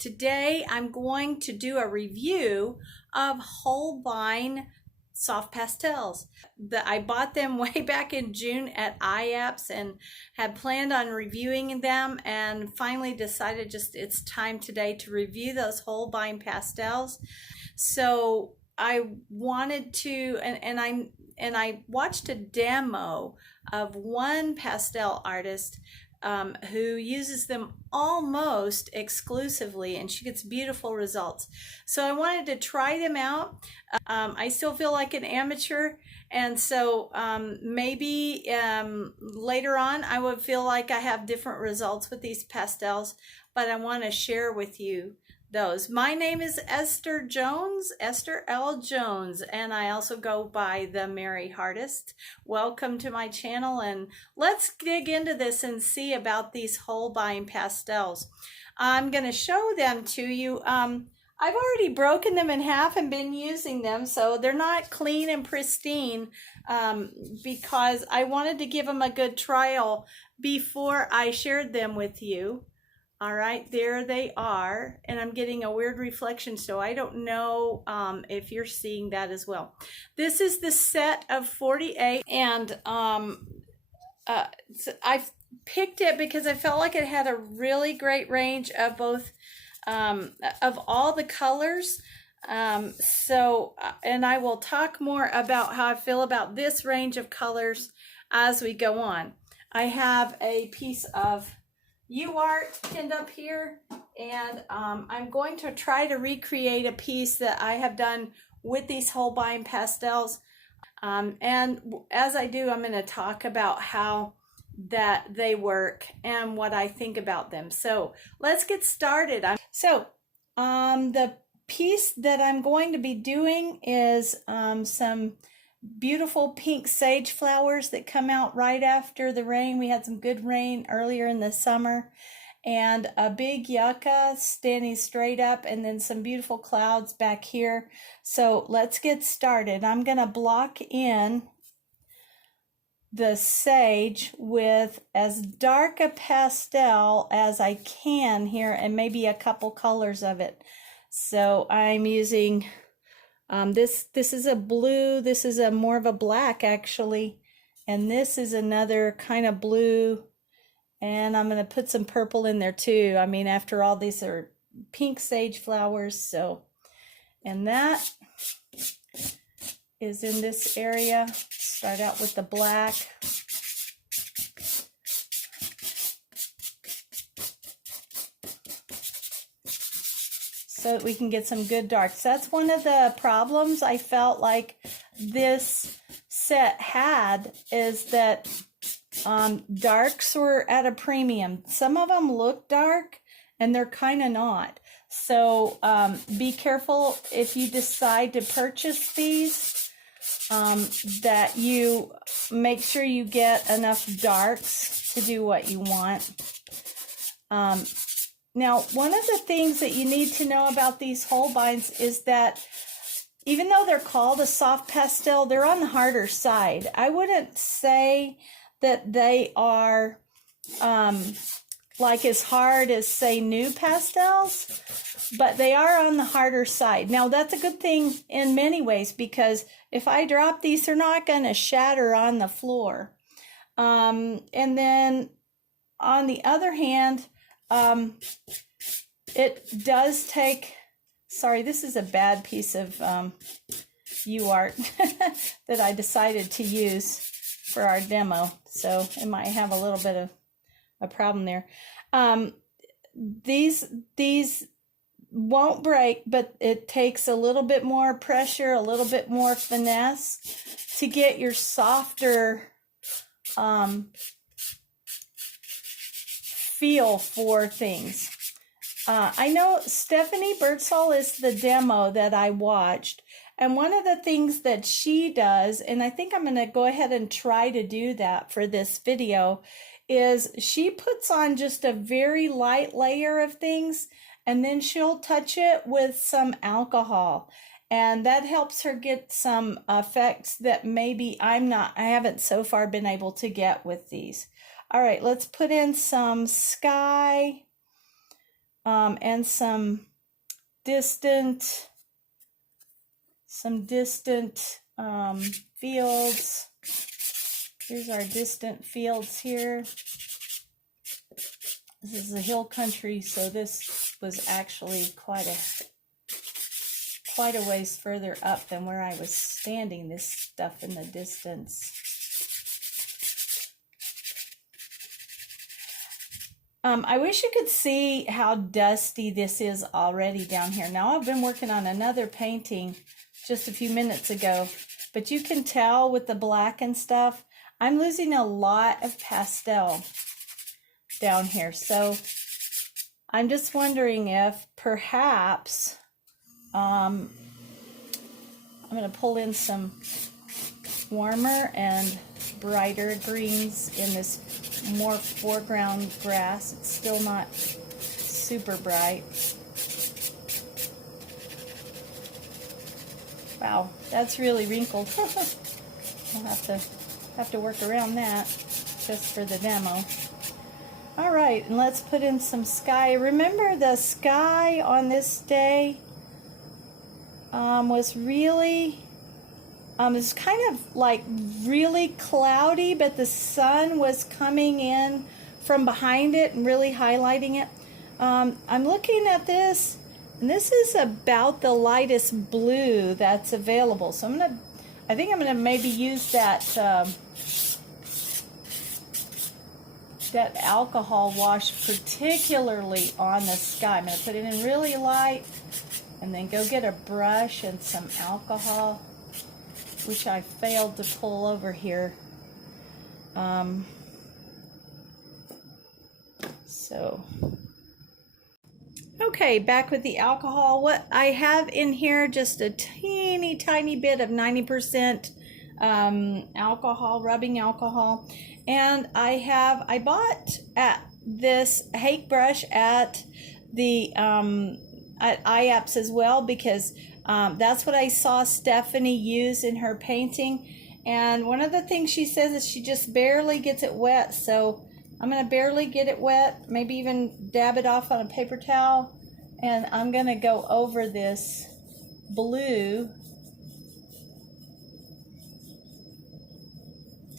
Today I'm going to do a review of Holbein soft pastels. I bought them way back in June at iApps and had planned on reviewing them, and finally decided it's time today to review those Holbein pastels. So I wanted to, and I watched a demo of one pastel artist who uses them almost exclusively, and she gets beautiful results. So I wanted to try them out. I still feel like an amateur, and so maybe later on I would feel like I have different results with these pastels, but I want to share with you those. My name is Esther Jones, Esther L. Jones, and I also go by the Merry Artist. Welcome to my channel, and let's dig into this and see about these Holbein pastels. I'm going to show them to you. I've already broken them in half and been using them, so they're not clean and pristine because I wanted to give them a good trial before I shared them with you. All right, there they are, and I'm getting a weird reflection, so I don't know if you're seeing that as well. This is the set of 48, and I picked it because I felt like it had a really great range of both, of all the colors. And I will talk more about how I feel about this range of colors as we go on. I have a piece of UArt pinned up here, and I'm going to try to recreate a piece that I have done with these Holbein pastels, and as I do, I'm going to talk about how that they work and what I think about them. So let's get started. The piece that I'm going to be doing is some beautiful pink sage flowers that come out right after the rain. We had some good rain earlier in the summer, and a big yucca standing straight up, and then some beautiful clouds back here. So let's get started. I'm going to block in the sage with as dark a pastel as I can here, and maybe a couple colors of it. So I'm using this is a blue, this is a more of a black actually, and this is another kind of blue, and I'm going to put some purple in there too. I mean, after all, these are pink sage flowers. So, and that is in this area. Start out with the black. So that we can get some good darks. That's one of the problems I felt like this set had, is that darks were at a premium. Some of them look dark and they're kind of not. So be careful if you decide to purchase these, that you make sure you get enough darks to do what you want. Now, one of the things that you need to know about these Holbeins is that even though they're called a soft pastel, they're on the harder side. I wouldn't say that they are like as hard as, say, new pastels, but they are on the harder side. Now, that's a good thing in many ways, because if I drop these, they're not going to shatter on the floor. And then on the other hand, it does take, sorry, this is a bad piece of UArt that I decided to use for our demo, so it might have a little bit of a problem there. These won't break, but it takes a little bit more pressure, a little bit more finesse to get your softer feel for things. I know Stephanie Birdsall is the demo that I watched, and one of the things that she does, and I think I'm going to go ahead and try to do that for this video, is she puts on just a very light layer of things, and then she'll touch it with some alcohol, and that helps her get some effects that maybe I haven't so far been able to get with these. All right, let's put in some sky. and some distant fields. Here's our distant fields here. This is the hill country, so this was actually quite a ways further up than where I was standing, this stuff in the distance. I wish you could see how dusty this is already down here. Now, I've been working on another painting just a few minutes ago, but you can tell with the black and stuff, I'm losing a lot of pastel down here. So I'm just wondering if perhaps I'm going to pull in some warmer and brighter greens in this more foreground grass. It's still not super bright. Wow, that's really wrinkled. I'll have to work around that just for the demo. All right, and let's put in some sky. Remember, the sky on this day was really, it's kind of like really cloudy, but the sun was coming in from behind it and really highlighting it. I'm looking at this, and this is about the lightest blue that's available. So I think I'm gonna maybe use that that alcohol wash particularly on the sky. I'm gonna put it in really light, and then go get a brush and some alcohol, which I failed to pull over here. Okay, back with the alcohol. What I have in here, just a teeny tiny bit of 90% alcohol, rubbing alcohol. And I bought this hake brush at the at IAPS as well, because that's what I saw Stephanie use in her painting. And one of the things she says is she just barely gets it wet. So I'm going to barely get it wet, maybe even dab it off on a paper towel. And I'm going to go over this blue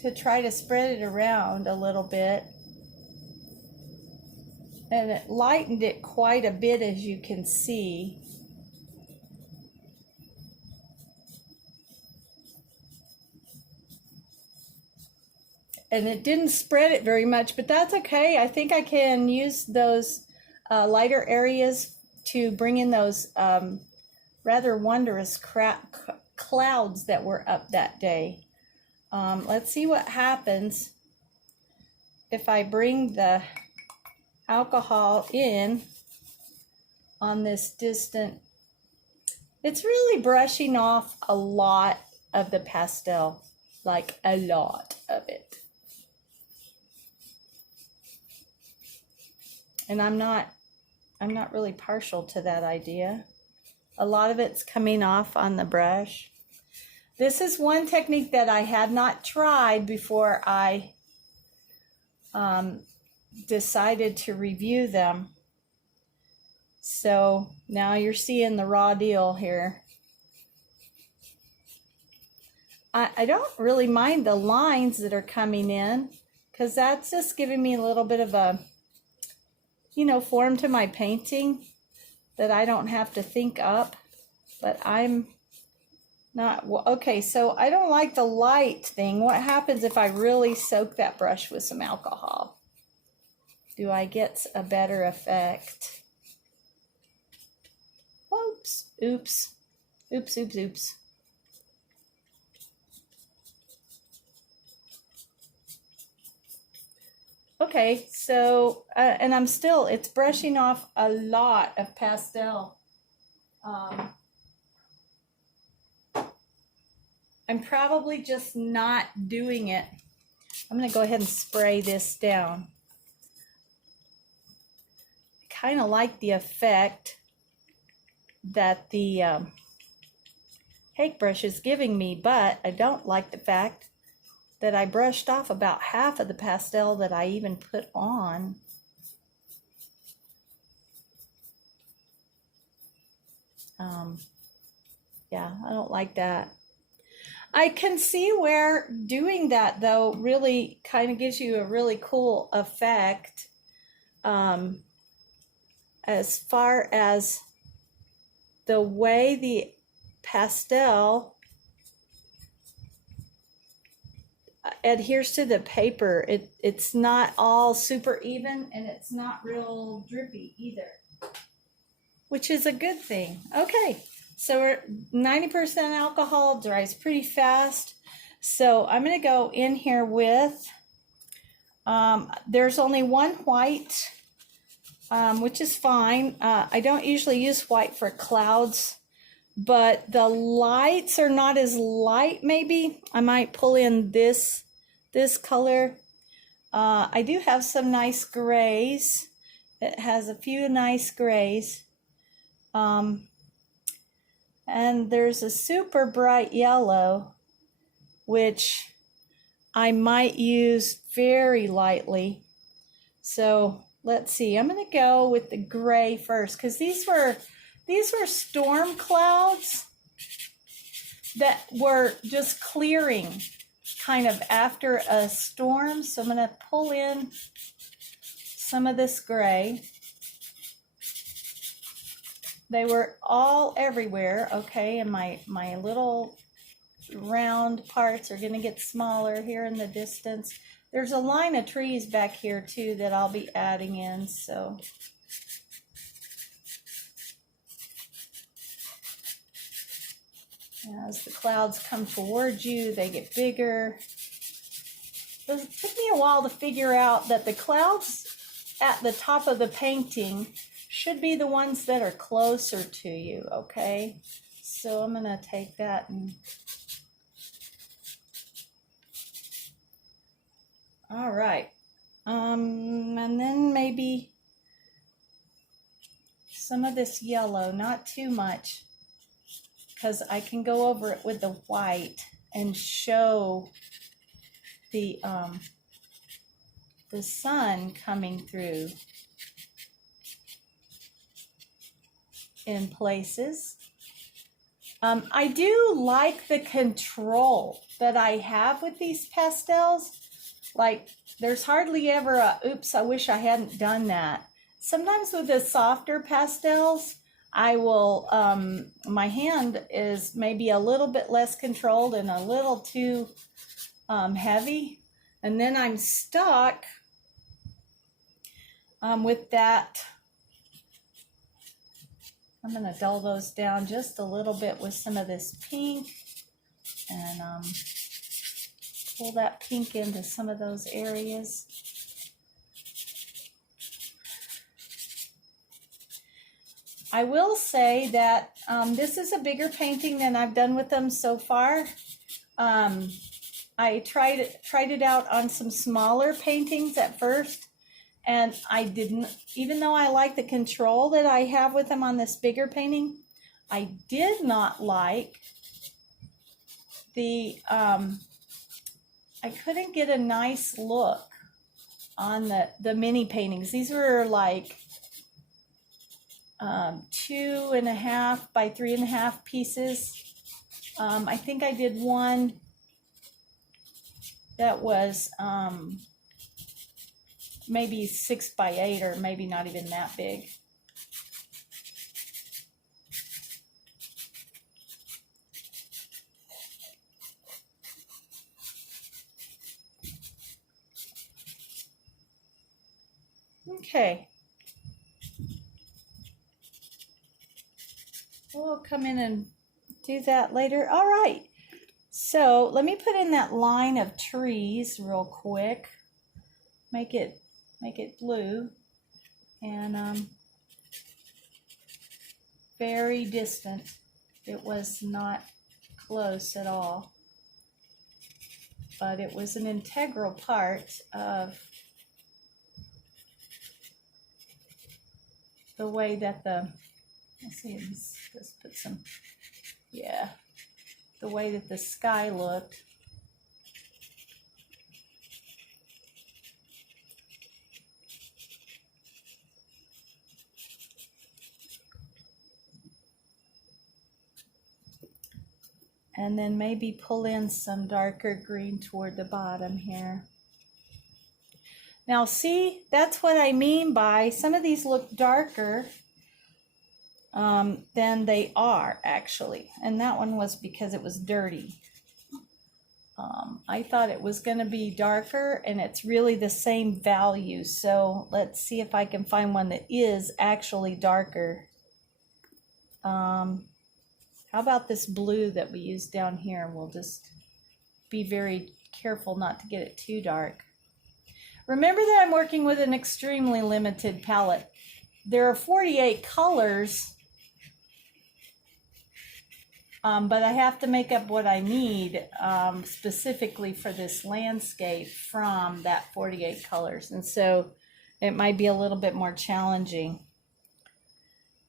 to try to spread it around a little bit. And it lightened it quite a bit, as you can see. And it didn't spread it very much, but that's okay. I think I can use those lighter areas to bring in those rather wondrous clouds that were up that day. Let's see what happens if I bring the alcohol in on this distant. It's really brushing off a lot of the pastel, like a lot of it. And I'm not really partial to that idea. A lot of it's coming off on the brush. This is one technique that I had not tried before I decided to review them. So now you're seeing the raw deal here. I don't really mind the lines that are coming in, because that's just giving me a little bit of a, form to my painting that I don't have to think up. But I'm not, okay, so I don't like the light thing. What happens if I really soak that brush with some alcohol? Do I get a better effect? Oops, oops, oops, oops, oops. Okay, so, and it's brushing off a lot of pastel. I'm probably just not doing it. I'm going to go ahead and spray this down. I kind of like the effect that the cake brush is giving me, but I don't like the fact that I brushed off about half of the pastel that I even put on. Yeah, I don't like that. I can see where doing that though really kind of gives you a really cool effect, as far as the way the pastel adheres to the paper. It's not all super even, and it's not real drippy either, which is a good thing. Okay, so we're 90% alcohol, dries pretty fast. So I'm going to go in here with, there's only one white, which is fine. I don't usually use white for clouds, but the lights are not as light. Maybe I might pull in this color. I do have some nice grays. It has a few nice grays. And there's a super bright yellow, which I might use very lightly. So let's see, I'm going to go with the gray first, because these were storm clouds that were just clearing kind of after a storm. So I'm going to pull in some of this gray. They were all everywhere, okay, and my little round parts are going to get smaller here in the distance. There's a line of trees back here too that I'll be adding in, so as the clouds come towards you, they get bigger. It took me a while to figure out that the clouds at the top of the painting should be the ones that are closer to you, okay? So I'm going to take that and... All right. And then maybe some of this yellow, not too much, because I can go over it with the white and show the sun coming through in places. I do like the control that I have with these pastels. Like, there's hardly ever a, oops, I wish I hadn't done that. Sometimes with the softer pastels, I will, my hand is maybe a little bit less controlled and a little too heavy. And then I'm stuck with that. I'm going to dull those down just a little bit with some of this pink, and pull that pink into some of those areas. I will say that this is a bigger painting than I've done with them so far. I tried it out on some smaller paintings at first, and I didn't, even though I like the control that I have with them on this bigger painting, I did not like the, I couldn't get a nice look on the mini paintings. These were like 2.5 by 3.5 pieces. I think I did one that was maybe 6 by 8, or maybe not even that big. Okay. We'll come in and do that later. All right. So let me put in that line of trees real quick. Make it blue, and very distant. It was not close at all, but it was an integral part of the way that the, let's see, let's put some, yeah, the way that the sky looked. And then maybe pull in some darker green toward the bottom here. Now see, that's what I mean by some of these look darker than they are actually. And that one was because it was dirty. I thought it was going to be darker, and it's really the same value. So let's see if I can find one that is actually darker. How about this blue that we used down here? We'll just be very careful not to get it too dark. Remember that I'm working with an extremely limited palette. There are 48 colors, but I have to make up what I need specifically for this landscape from that 48 colors. And so it might be a little bit more challenging.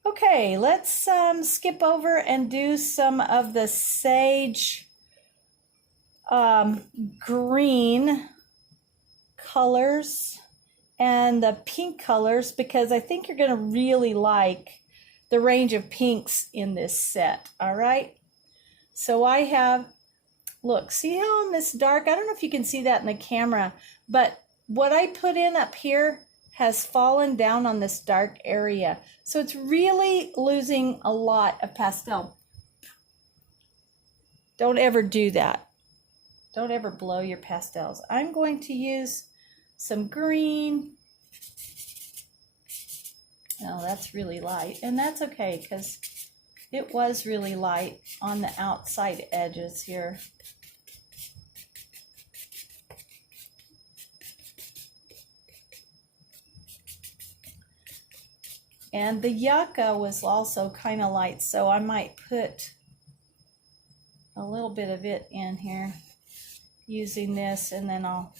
Okay, let's skip over and do some of the sage green colors and the pink colors, because I think you're going to really like the range of pinks in this set. All right. So I have, look, see how in this dark, I don't know if you can see that in the camera, but what I put in up here has fallen down on this dark area. So it's really losing a lot of pastel. Don't ever do that. Don't ever blow your pastels. I'm going to use some green. Oh, that's really light, and that's okay because it was really light on the outside edges here. And the yucca was also kind of light, so I might put a little bit of it in here using this, and then I'll,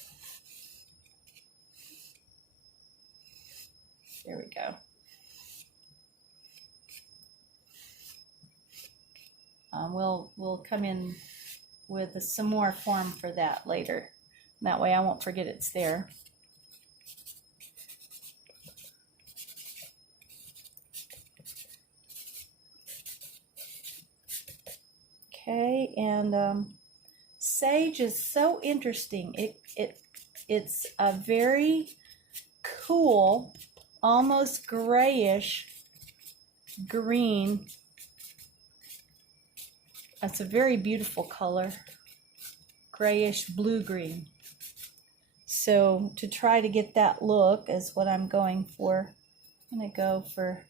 there we go. We'll come in with some more form for that later. That way I won't forget it's there. Okay, and sage is so interesting. It's a very cool, almost grayish green. That's a very beautiful color, grayish blue-green. So to try to get that look is what I'm going for. I'm going to go for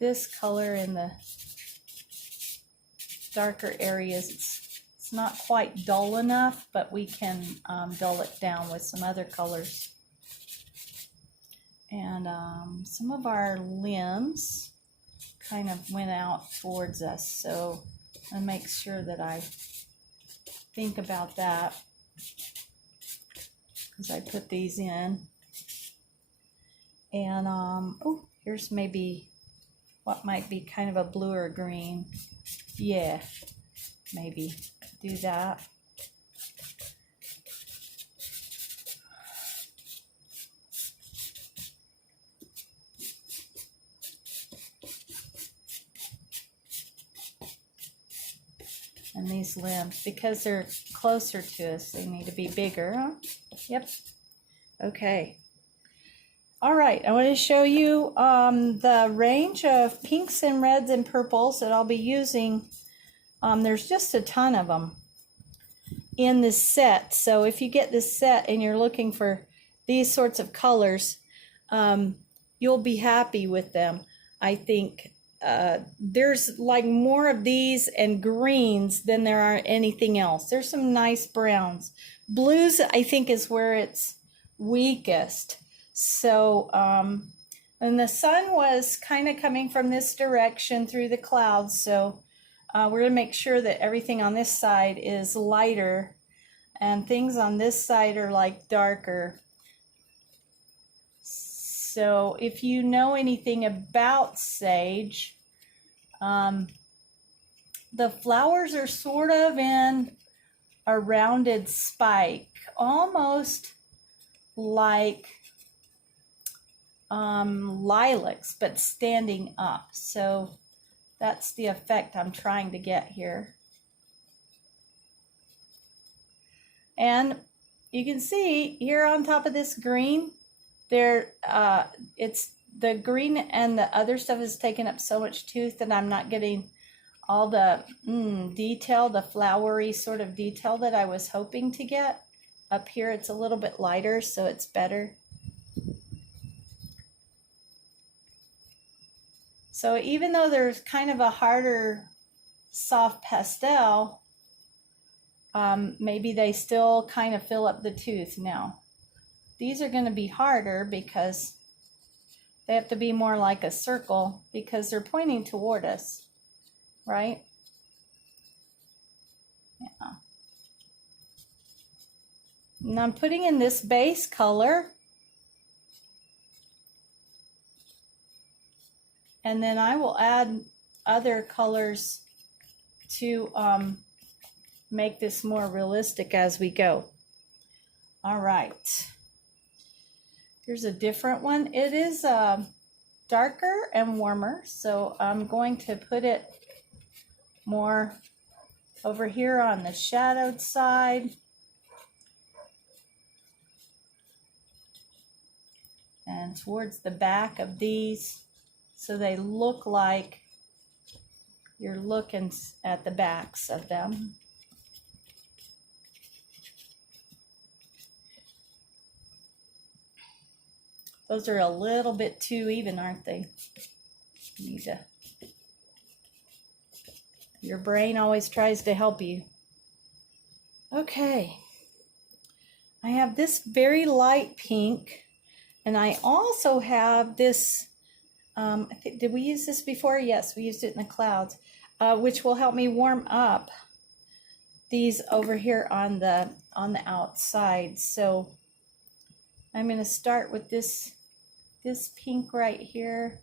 this color in the darker areas. It's not quite dull enough, but we can dull it down with some other colors. And some of our limbs kind of went out towards us, so I make sure that I think about that as I put these in. And oh, here's maybe what might be kind of a bluer green. Yeah, maybe do that. And these limbs, because they're closer to us, they need to be bigger. Huh? Yep. Okay. All right, I want to show you the range of pinks and reds and purples that I'll be using. There's just a ton of them in this set. So if you get this set and you're looking for these sorts of colors, you'll be happy with them. I think there's like more of these and greens than there are anything else. There's some nice browns. Blues, I think, is where it's weakest. So, and the sun was kind of coming from this direction through the clouds. So we're going to make sure that everything on this side is lighter and things on this side are like darker. So if you know anything about sage, the flowers are sort of in a rounded spike, almost like lilacs, but standing up. So that's the effect I'm trying to get here. And you can see here on top of this green, there, it's the green and the other stuff is taking up so much tooth that I'm not getting all the detail, the flowery sort of detail that I was hoping to get. Up here it's a little bit lighter, so it's better. So even though there's kind of a harder soft pastel, maybe they still kind of fill up the tooth. Now these are going to be harder because they have to be more like a circle because they're pointing toward us, right? Yeah. And I'm putting in this base color, and then I will add other colors to make this more realistic as we go. All right. Here's a different one. It is darker and warmer, so I'm going to put it more over here on the shadowed side. And towards the back of these, so they look like you're looking at the backs of them. Those are a little bit too even, aren't they? Your brain always tries to help you. Okay. I have this very light pink, and I also have this, did we use this before? Yes, we used it in the clouds, which will help me warm up these over here on the outside. So I'm going to start with this pink right here.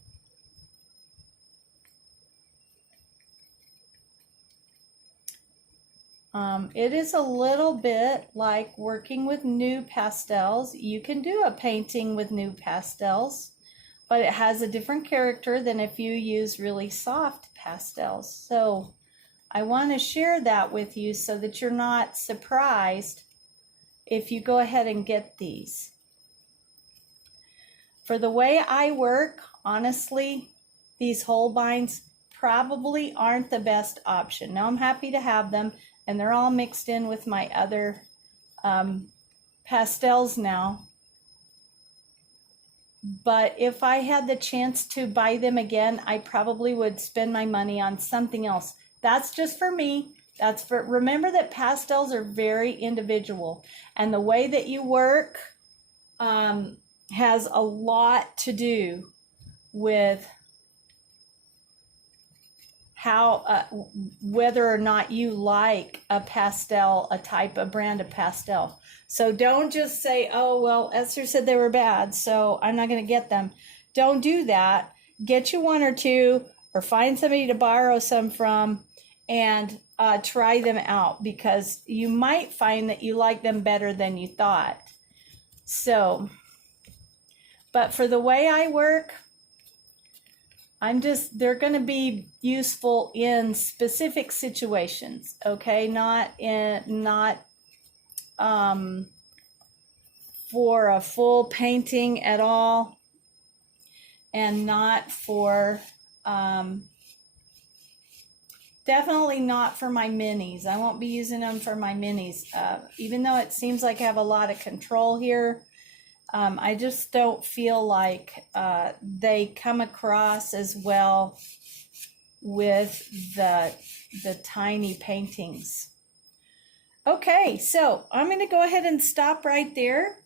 It is a little bit like working with new pastels. You can do a painting with new pastels, but it has a different character than if you use really soft pastels. So I want to share that with you so that you're not surprised if you go ahead and get these. For the way I work, honestly, these Holbeins probably aren't the best option. Now I'm happy to have them, and they're all mixed in with my other pastels now. But if I had the chance to buy them again, I probably would spend my money on something else. That's just for me. Remember that pastels are very individual, and the way that you work has a lot to do with how whether or not you like a pastel, a type of brand of pastel. So don't just say, oh well, Esther said they were bad, so I'm not going to get them. Don't do that. Get you one or two, or find somebody to borrow some from, and try them out, because you might find that you like them better than you thought. So, but for the way I work, they're going to be useful in specific situations, okay? Not for a full painting at all, and not for, definitely not for my minis. I won't be using them for my minis. Even though it seems like I have a lot of control here, I just don't feel like they come across as well with the tiny paintings. Okay, so I'm going to go ahead and stop right there.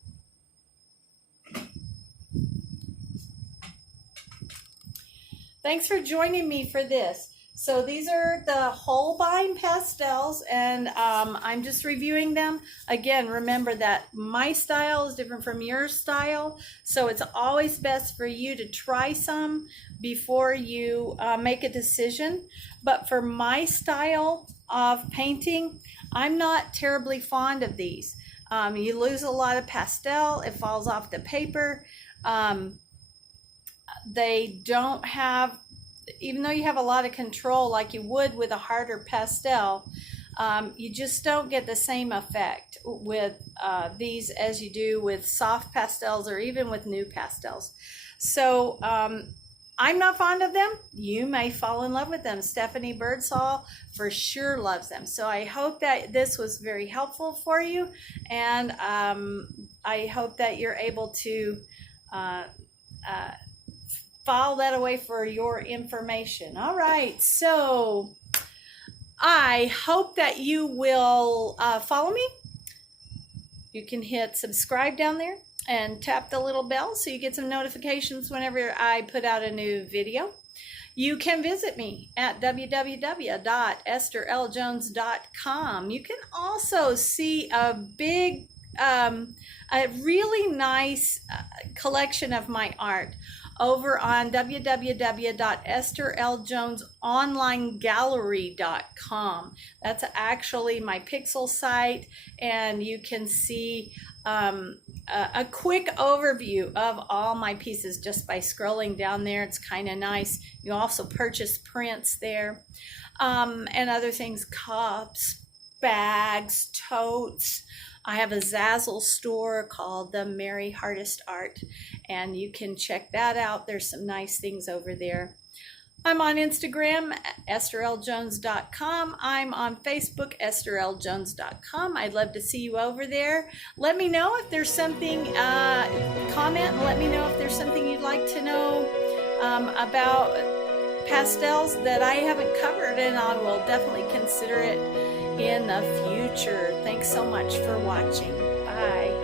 Thanks for joining me for this. So these are the Holbein pastels, and I'm just reviewing them. Again, remember that my style is different from your style, so it's always best for you to try some before you make a decision. But for my style of painting, I'm not terribly fond of these. You lose a lot of pastel, it falls off the paper. They don't have, even though you have a lot of control like you would with a harder pastel, You just don't get the same effect with these as you do with soft pastels or even with new pastels. So I'm not fond of them. You may fall in love with them. Stephanie Birdsall for sure loves them. So I hope that this was very helpful for you, and I hope that you're able to file that away for your information. All right, so I hope that you will follow me. You can hit subscribe down there and tap the little bell so you get some notifications whenever I put out a new video. You can visit me at www.estherljones.com. You can also see a really nice collection of my art over on www.estherljonesonlinegallery.com. That's actually my pixel site, and you can see a quick overview of all my pieces just by scrolling down there. It's kind of nice. You also purchase prints there, and other things, cups, bags, totes. I have a Zazzle store called the Mary Hardest Art, and you can check that out. There's some nice things over there. I'm on Instagram, estherljones.com. I'm on Facebook, estherljones.com. I'd love to see you over there. Let me know if there's something, comment and let me know if there's something you'd like to know about pastels that I haven't covered, and I will definitely consider it in the future. Thanks so much for watching. Bye.